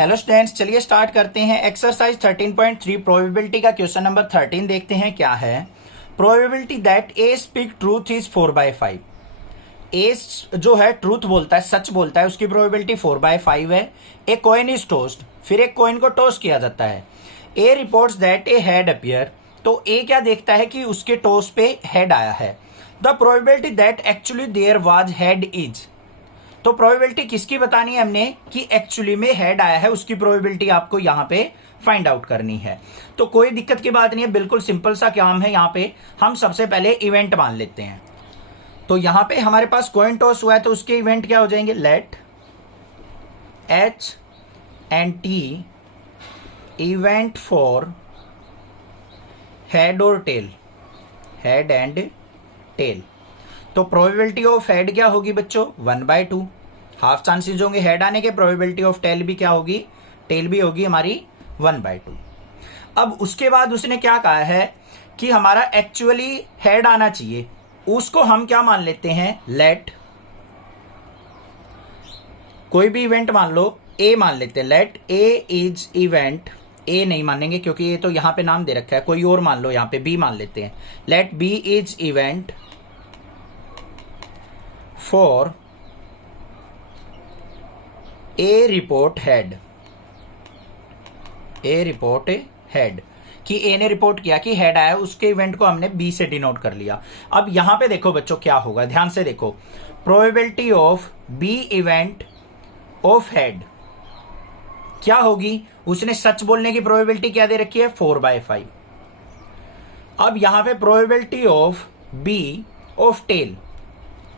Hello students, चलिए start करते हैं। एक्सरसाइज 13.3 प्रोबेबिलिटी का क्वेश्चन नंबर 13 देखते हैं क्या है। Probability that A speak truth is 4/5। ए जो है ट्रूथ बोलता है, सच बोलता है, उसकी प्रोबेबिलिटी 4/5 है। ए कॉइन इज टोस्ट, फिर एक कॉइन को टोस्ट किया जाता है। A reports that A head appear, तो ए क्या देखता है कि उसके टोस्ट पे हेड आया है। The probability that actually there was head is, तो प्रोबेबिलिटी किसकी बतानी है हमने कि एक्चुअली में हेड आया है, उसकी प्रोबेबिलिटी आपको यहां पे फाइंड आउट करनी है। तो कोई दिक्कत की बात नहीं है, बिल्कुल सिंपल सा काम है। यहां पे हम सबसे पहले इवेंट मान लेते हैं। तो यहां पे हमारे पास कॉइन टॉस हुआ है, तो उसके इवेंट क्या हो जाएंगे, let H and T event for head और टेल, हेड एंड टेल। तो प्रोबेबिलिटी ऑफ हेड क्या होगी बच्चों, 1/2। हाफ चांसेस होंगे हेड आने के, प्रोबेबिलिटी ऑफ टेल भी क्या होगी, टेल भी होगी हमारी 1/2। अब उसके बाद उसने क्या कहा है कि हमारा एक्चुअली हेड आना चाहिए, उसको हम क्या मान लेते हैं, लेट कोई भी इवेंट मान लो, ए मान लेते हैं। लेट ए इज इवेंट, ए नहीं मानेंगे क्योंकि ये तो यहां पे नाम दे रखा है, कोई और मान लो, यहां पे बी मान लेते हैं। Let B is event for a report head, a report head, कि ए ने रिपोर्ट किया कि हेड आया, उसके इवेंट को हमने बी से डिनोट कर लिया। अब यहां पे देखो बच्चों क्या होगा, ध्यान से देखो। Probability of B event of head क्या होगी, उसने सच बोलने की प्रोबेबिलिटी क्या दे रखी है, 4/5। अब यहां पे probability of B of tail,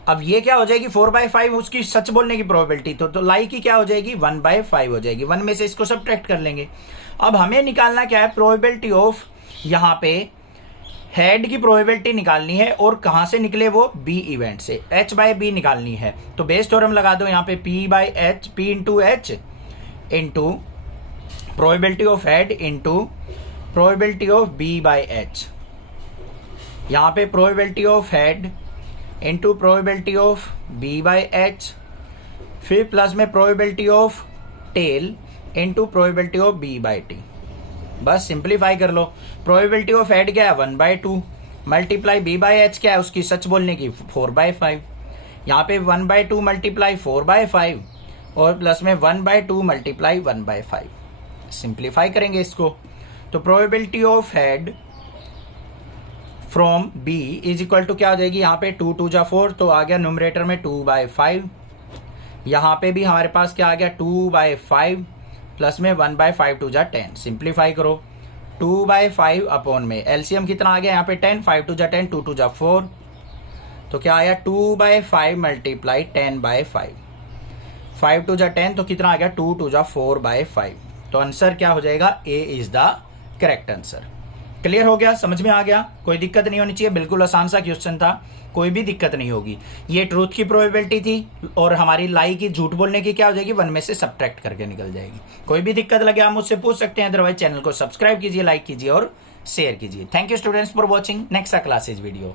अब ये क्या हो जाएगी, 4/5 उसकी सच बोलने की प्रोबेबिलिटी, तो लाई की क्या हो जाएगी, 1/5 हो जाएगी। 1 में से इसको सब्ट्रैक्ट कर लेंगे। अब हमें निकालना क्या है, प्रोबेबिलिटी ऑफ, यहां पे हेड की प्रोबेबिलिटी निकालनी है, और कहां से निकले वो, बी इवेंट से, h/b निकालनी है। तो बेस थ्योरम लगा दो यहां पे, p/h, p into H into probability of head into probability of b/h। यहां पे probability of head into probability of b/h, फिर प्लस में probability of tail into probability of b/t। बस सिंप्लीफाई कर लो। प्रोबेबिलिटी ऑफ हेड क्या है, 1/2 multiply b/h क्या है, उसकी सच बोलने की 4/5। यहाँ पे 1/2 मल्टीप्लाई 4/5 और प्लस में 1/2 मल्टीप्लाई 1/5। सिंप्लीफाई करेंगे इसको, तो probability of head from B is equal to क्या हो जाएगी, यहाँ पे 2 2 जा 4, तो आ गया न्यूमरेटर में 2/5। यहाँ पे भी हमारे पास क्या आ गया, 2/5 प्लस में 1/5 2 जा 10। सिंप्लीफाई करो, 2/5 अपॉन में एलसीएम कितना आ गया यहाँ पे 10, 5 2 जा 10, 2 2 जा 4, तो क्या आया 2/5 मल्टीप्लाई 10/5, 5 2 जा 10, तो कितना आ गया 2 2 जा 4/5। तो आंसर क्या हो जाएगा, A is the correct answer. Clear हो गया, समझ में आ गया, कोई दिक्कत नहीं होनी चाहिए, बिल्कुल आसान सा क्वेश्चन था, कोई भी दिक्कत नहीं होगी। ये ट्रूथ की प्रोबेबिलिटी थी, और हमारी लाई की, झूठ बोलने की क्या हो जाएगी, 1 में से सब्ट्रैक्ट करके निकल जाएगी। कोई भी दिक्कत लगे आप मुझसे पूछ सकते हैं, अदरवाइज चैनल को सब्सक्राइब कीजिए, लाइक कीजिए और शेयर कीजिए। Thank you students for watching. Next classes video.